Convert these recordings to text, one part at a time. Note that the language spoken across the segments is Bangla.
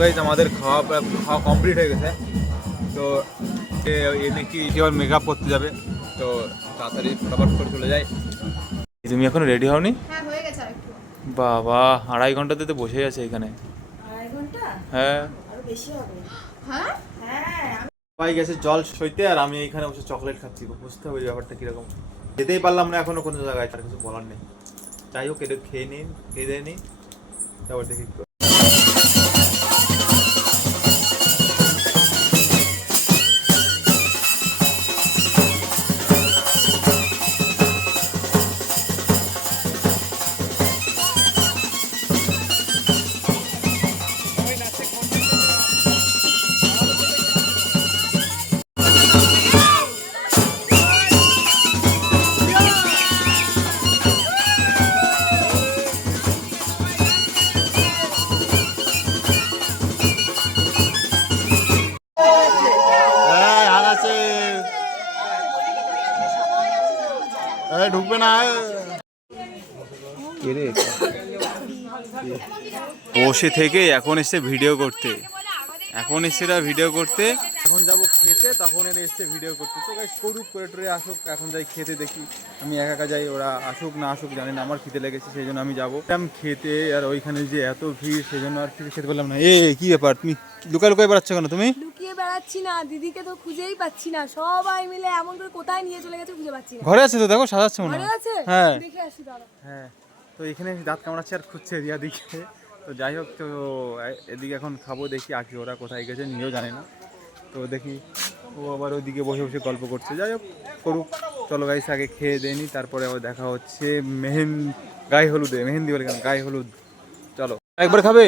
গাইস আমাদের খাওয়া খাওয়া কমপ্লিট হয়ে গেছে। তো নাকি আবার মেকআপ করতে যাবে, তো তাড়াতাড়ি ফটাফট করে চলে যায়। তুমি এখনো রেডি হওনি? হ্যাঁ হয়ে গেছে আরেকটু। বাবা 2.5 ঘন্টাতে তো বসেই আছে এখানে। 2.5 ঘন্টা? হ্যাঁ আরো বেশি হবে। হ্যাঁ হ্যাঁ। সবাই গেছে জল সইতে, আর আমি এখানে বসে চকলেট খাচ্ছি। বুঝতে হবে ব্যাপারটা কিরকম। যেতেই পারলাম না এখনো কোনো জায়গায়, তার কিছু বলার নেই। যাই হোক এটা খেয়ে নিন, খেয়ে দিয়ে নিই, তারপর দেখি। ঢুকবে না বসে থেকে এখন এসছে ভিডিও করতে। এখন যাব খেতে, তখন এরা এসছে ভিডিও করতে। তো গাইস করুক, করে টরে আসুক, এখন যাই খেতে দেখি। আমি একা একা যাই, ওরা আসুক না আসুক জানি না, আমার খিদে লেগেছে সেই জন্য আমি যাবো খেতে। আর ওইখানে যে এত ভিড়, সেই জন্য আর কিছু খেতে পারলাম না। কি ব্যাপার, তুমি লুকায় লুকায় বেড়াচ্ছ কেন? তুমি লুকিয়ে বেড়াচ্ছি না, দিদিকে তো খুঁজেই পাচ্ছি না। সবাই মিলে এমন করে কোথায় নিয়ে চলে গেছে খুঁজে পাচ্ছি না। ঘরে আছে তো, দেখো সাজাচ্ছে মনে হয়। হ্যাঁ দেখে আসি দাঁড়া। হ্যাঁ, তো এখানে দাঁত কামড়াচ্ছে আর খুঁজছে রিয়া দিকে। তো যাই হোক, তো এদিকে এখন খাবো, দেখি আঁকি ওরা কোথায় গেছে নিজেও জানে না। তো দেখি ও আবার ওইদিকে বসে বসে গল্প করছে। যাই হোক করুক, চলো গাইস আগে খেয়ে দেয়নি, তারপরে আবার দেখা হচ্ছে গায়ে হলুদে। মেহেন্দি বলে কেন, গায়ে হলুদ। চলো একবার খাবে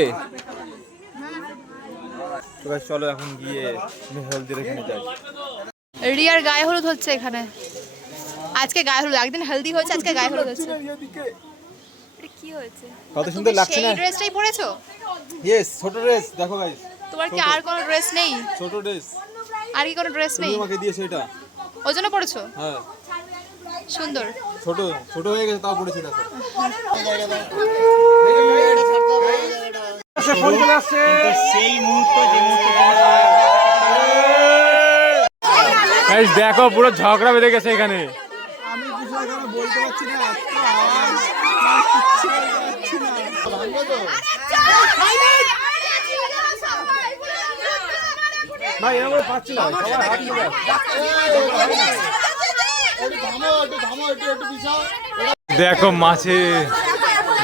তো গাইস, চলো এখন গিয়ে হলদির এখানে যাই। রিয়ার গায়ে হলুদ হচ্ছে এখানে। আজকে গায়ে হলুদ, একদিন হেলদি হয়েছে, আজকে গায়ে হলুদ হচ্ছে। এটা কি হয়েছে? কত সুন্দর লাগছে না? এই ড্রেসটাই পরেছো? ইয়েস, ছোট ড্রেস। দেখো গাইস, তোমার কি আর কোনো ড্রেস নেই? ছোট ড্রেস। আর কি কোনো ড্রেস নেই? তুমি আমাকে দিয়েছো এটা। ওই জন্য পরেছো? হ্যাঁ সুন্দর। ছোট ছোট হয়ে গেছে, তাও পড়েছি। দেখো সেই মুহূর্ত, যে মুহূর্ত দেখো পুরো ঝগড়া বেঁধে গেছে এখানে। আমি কিছু এখানে বলতে পারছি না, ভাই এরকম পাচ্ছি না। দেখো মাছে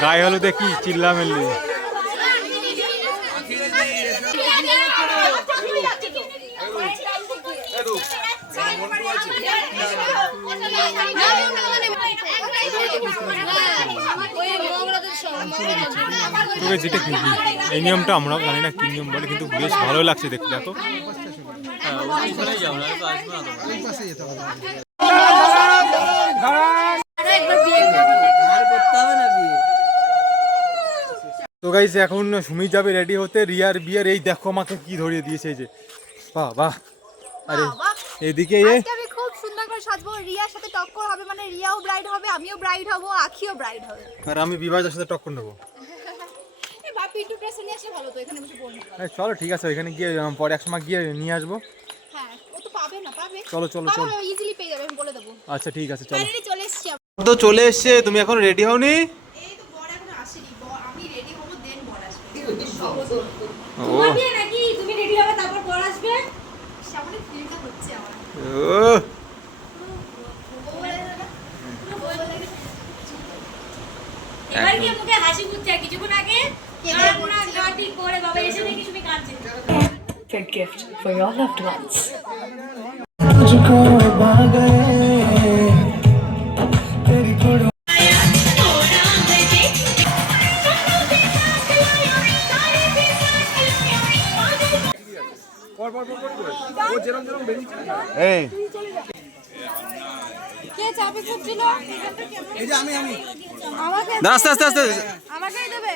গায়ে হলুদে কি চিল্লা মেললি। তোকে যেটা কিনবি, এই নিয়মটা আমরাও জানি না কি নিয়ম বলে, কিন্তু বেশ ভালো লাগছে দেখতে। দেখো তো গাইস এখন সুমি যাবে রেডি হতে রিয়ার বিয়ের। এই দেখো আমাকে কি ধরিয়ে দিয়েছে, এই যে বাহ বাহ। আরে এদিকে আমি খুব সুন্দর করে সাজবো, রিয়ার সাথে টক্কর হবে, মানে রিয়াও ব্রাইড হবে, আমিও ব্রাইড হব, আখিও ব্রাইড হবে। আর আমি বিবাহের সাথে টক্কর নেবো। এই বাপি একটু ড্রেস নিয়ে আসলে ভালো তো, এখানে বসে বলবো। চলো ঠিক আছে, ওইখানে গিয়ে পরে একসময় গিয়ে নিয়ে আসবো। হ্যাঁ ও তো পাবে না, পাবে। চলো চলো চলো, ইজিলি পেয়ে যাবে, আমি বলে দেবো। আচ্ছা ঠিক আছে চলো। ফাইনালি চলে এসেছি। তো চলে এসছে, তুমি এখন রেডি হওনি? এই তো বর এখনো আসেনি, আমি রেডি হব, দেন বর আসবে। ও তোমার বিয়ে নাকি? তুমি রেডি হবে তারপর বর আসবে? সামনে ফিলটা হচ্ছে আমার। ও এবার কি মুখে হাসি ফুটছে? কিছুক্ষণ আগে কান্না কাটি করে বাবা এসে দেখি তুমি কাঁদছে। A gift for your loved ones. এই কে চাবি খুঁজছিল? এই যে আমি আমাকে আস্তে আস্তে আস্তে। আমাকেই দেবে।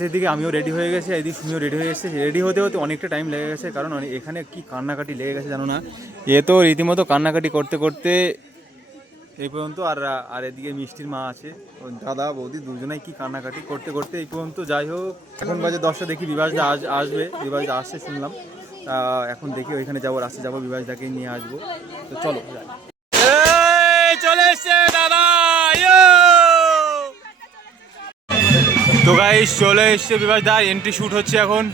সেদিকে আমিও রেডি হয়ে গেছি, এদিকে তুমিও রেডি হয়ে গেছে। রেডি হতে হতে অনেকটা টাইম লেগে গেছে, কারণ এখানে কি কান্নাকাটি লেগে গেছে জানো না। এ তো রীতিমতো কান্নাকাটি করতে করতে এই পর্যন্ত। আর আর এদিকে মিষ্টির মা আছে, ওই দাদা বৌদি দুজনেই কি কান্নাকাটি করতে করতে এই পর্যন্ত। যাই হোক, এখন বাজে 10টা, দেখি বিভাসদা আসবে, বিভাসদা আসছে শুনলাম। এখন দেখি ওইখানে যাবো, রাস্তায় যাবো, বিভাসদাকে নিয়ে আসবো। তো চলো যাই। চলে এসছে দাদা, তো গাইস চলে এসছে বিভাসদা, এন্ট্রি শুট হচ্ছে এখন।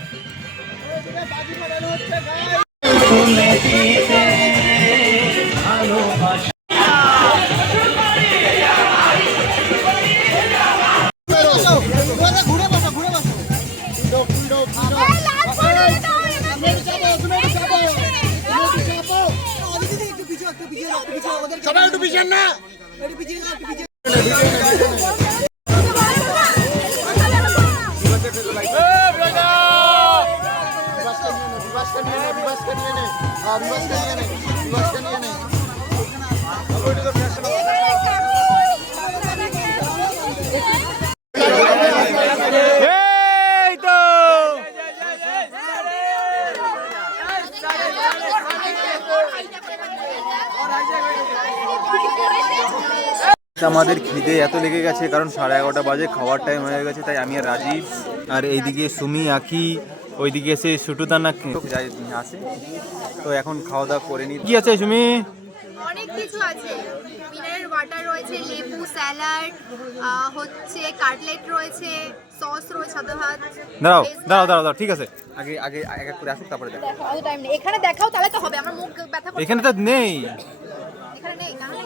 সবাই একটু পিছিয়ে না, এই তো আমাদের খিদে এত লেগে গেছে, কারণ 11:30 বাজে, খাওয়ার টাইম হয়ে গেছে। তাই আমি আর রাজীব আর এইদিকে সুমি, আখি, ওইদিকে এসে সুটুদানা যাই আসে। তো এখন খাওয়া দাওয়া করে নি। কি আছে সুমি? অনেক কিছু আছে, মিনারেল ওয়াটার রয়েছে, লেবু, স্যালাড, হচ্ছে কাটলেট রয়েছে, সস রয়েছে, সাদা ভাত। দাঁড়াও দাঁড়াও দাঁড়াও দাঁড়াও, ঠিক আছে, আগে আগে এক এক করে আসুক, তারপরে দেখো। দেখো অত টাইম নেই, এখানে দেখাও তাহলে তো হবে, আমার মুখ ব্যথা করছে। এখানে তো নেই। এখানে নেই তাহলে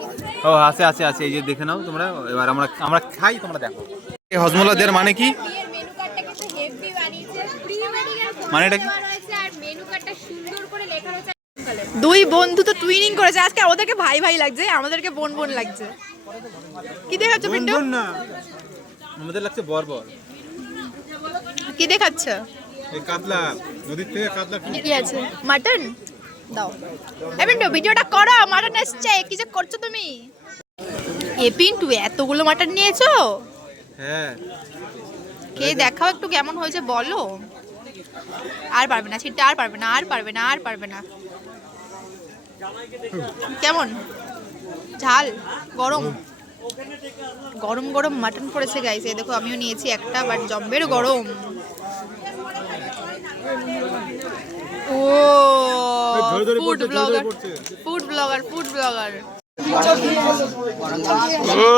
ও আছে আছে আছে, এই যে দেখে নাও তোমরা। এবার আমরা খাই, তোমরা দেখো। এই হজমোলা দেওয়ার মানে কি? বিয়ের মেনু কার্ডটা কিন্তু হেভি বানিয়েছে, প্রি ওয়েডিং এর ফটো মানে এটা কি? দেওয়া রয়েছে, আর মেনু কার্ডটা সুন্দর করে লেখা রয়েছে। দুই বন্ধু তো টুইনিং করেছে আজকে, ওদেরকে ভাই ভাই লাগছে, আমাদেরকে বোন বোন লাগছে। কি দেখাচ্ছ পিন্টু? না, আমাদের লাগছে বর্বর। কি দেখাচ্ছ? এই কাতলা, নদীর থেকে কাতলা। কি আছে? মাটন দাও। এই পিন্টু ভিডিওটা করো, মাটন এসছে, কি যে করছো তুমি? এ পিন্টু এতগুলো মাটন নিয়েছো? হ্যাঁ, খেয়ে দেখাও একটু কেমন হয়েছে বলো। আর পারবে না ছিটটা, আর পারবে না, আর পারবে না, আর পারবে না। কেমন ঝাল? গরম গরম গরম মাটন পড়েছে গাইস। এই দেখো আমিও নিয়েছি একটা, বাট জম্বের গরম। ও food blogger, food blogger, food blogger. ও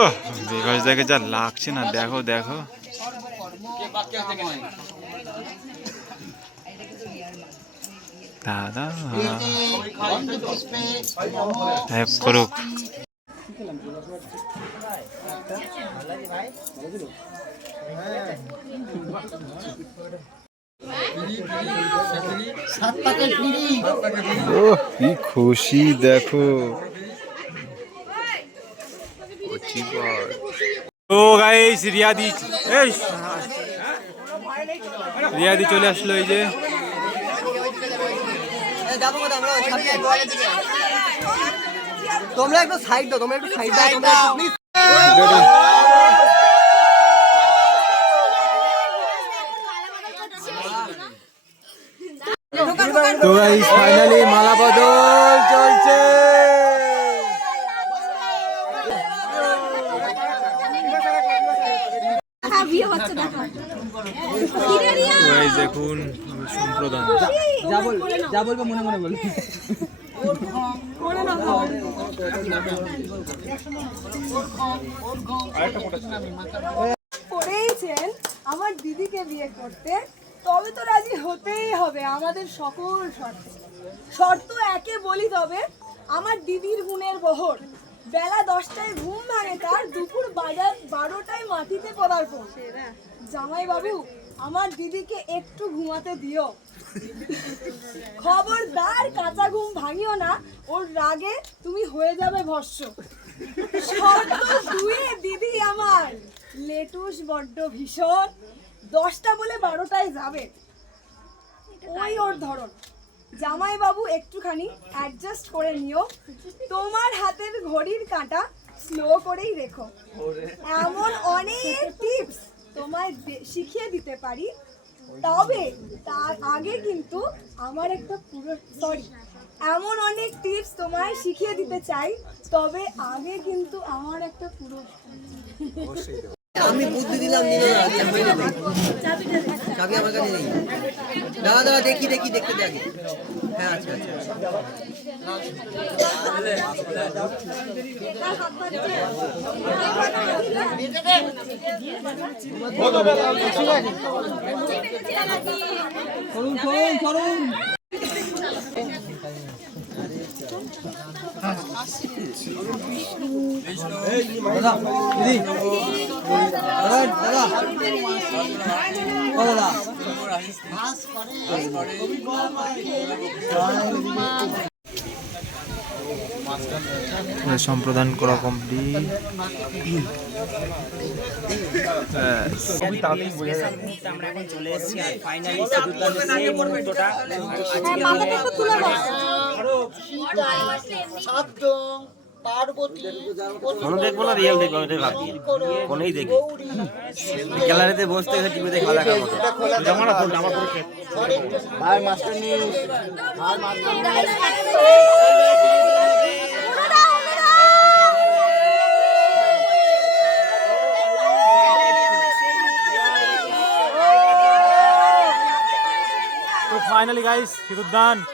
বিকাশ দেখে যা লাগছে না, দেখো দেখো। দাদা করুক। ও কি খুশি দেখো। ও গাইস রিয়াদি, এই রিয়াদি চলে আসলো। এই যে তোমরা একটু সাইড দাও, তোমরা একটু সাইড দাও, তোমরা একটু প্লিজ। তো গাইস ফাইনালি মালা বদল চলছে। গাইস দেখুন সম্প্রদান যা বলবো মনে মনে বল। করেইছেন আমার দিদিকে বিয়ে করতে, তবে তো রাজি হতেই হবে আমাদের সকল শর্তে। শর্ত একে বলি তবে, আমার দিদির গুণের বহর। বেলা 10টায় ঘুম ভাঙে তার, দুপুর বাজার 12টায় মাটিতে পদার্পণ। জামাই বাবু আমার দিদিকে একটু ঘুমাতে দিও, খবরদার কাঁচা ঘুম ভাঙিও না, ওর রাগে তুমি হয়ে যাবে ভস্ম। শর্ত 2 দিদি আমার লেটুস বড্ড ভীষণ, 10টা বলে 12টায় যাবে, ওই ওর ধরন। জামাই বাবু একটুখানি অ্যাডজাস্ট করে নিও, তোমার হাতের ঘড়ির কাঁটা স্লো করেই রেখো। এমন অনেক টিপস তোমায় শিখিয়ে দিতে পারি, তবে তার আগে কিন্তু আমার একটা এমন অনেক টিপস তোমায় শিখিয়ে দিতে চাই, তবে আগে কিন্তু আমার একটা আমি বুদ্ধি দিলাম দিল না, চাবি আমার কাছে নেই। দাঁড়া দাঁড়া দেখি দেখি দেখতে দে আগে। হ্যাঁ আচ্ছা আচ্ছা করুন করুন করুন। দাদা দিদি দাদা দাদা সম্প্রদান করা কমপ্লিট। আমরা এখন চলে এসেছি আর ফাইনালি সিদ্ধান্ত সেই মুহূর্তটা কোনো দেখবো না, রিয়েল দেখবো, ওটাই ভাবছি কোনোই দেখি গ্যালারিতে বসতে গেছে টিভিতে খেলা দেখার মতো। ভাই মাস্টার নিয়ে তো ফাইনালি গাইস সিদ্ধান্ত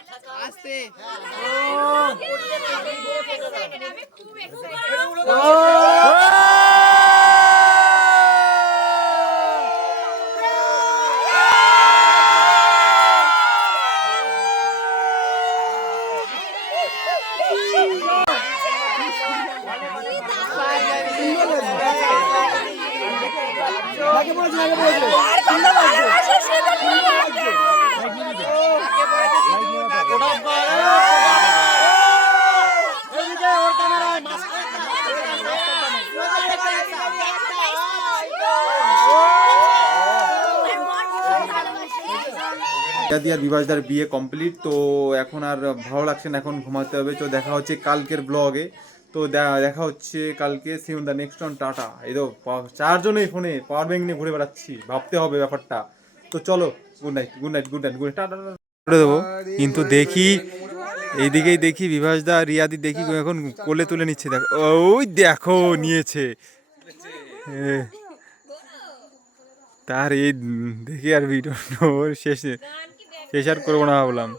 রিয়াদি আর বিভাসদার বিয়ে কমপ্লিট। তো এখন আর ভালো লাগছে না, এখন ঘুমাতে হবে। তো দেখা হচ্ছে কালকের ব্লগে। তো দেখা হচ্ছে কালকে। See you the next one, tata. এই তো চারজনেই ফোনে পাওয়ার ব্যাংক নিয়ে ঘুরে বেড়াচ্ছি, ভাবতে হবে ব্যাপারটা। তো চলো, good night good night good night good night, tata করে দেবো। কিন্তু দেখি এইদিকেই দেখি বিভাসদা রিয়াদি দেখি এখন কোলে তুলে নিচ্ছে। দেখো ওই দেখো নিয়েছে। তার এই দেখি আর ভিডিও শেষ আর করবো না ভাবলাম।